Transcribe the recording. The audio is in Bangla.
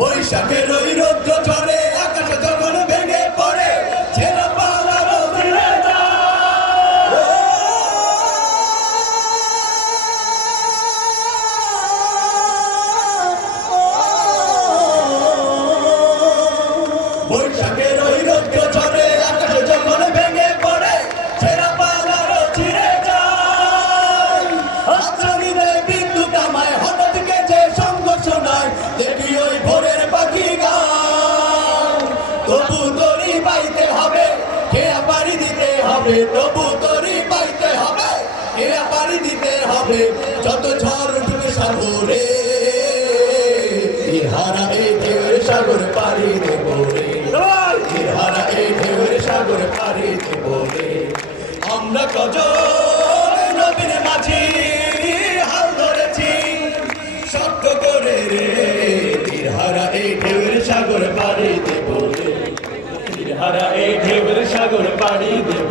বৈশাখের ওই রৌদ্র ঝড়ে আকাশ যখন ভেঙে পড়ে ছেড়ে পালানো ফিরে যায়। বৈশাখের ওই রৌদ্র ঝড়ে আকাশ যখন ভেঙে পড়ে ছেড়ে পালানো ছিঁড়ে যায়। আশ্রমিতে বিদ্যুৎ আমায় হঠাৎ গেছে সংঘর্ষ নয় দেখি ওই ভোরের পাখি গায়। তবু তরি পাইতে হবে খেয়া পাড়ি দিতে হবে, তবু তরি পাইতে হবে খেয়া পাড়ি দিতে হবে। যত ঝড় উঠবে সাগরে ইহারা এই ঢেউয়ের সাগর পাড়ি দেব রে, ইহারা এই ঢেউয়ের সাগর পাড়ি দেব রে। আমরা কজন নবীন মাঝি হাল ধরেছি শক্ত করে রে, ইহারা এই ঢেউয়ের সাগর পাড়ি দেব রে, ইহারা এই ঢেউয়ের সাগর পাড়ি দেব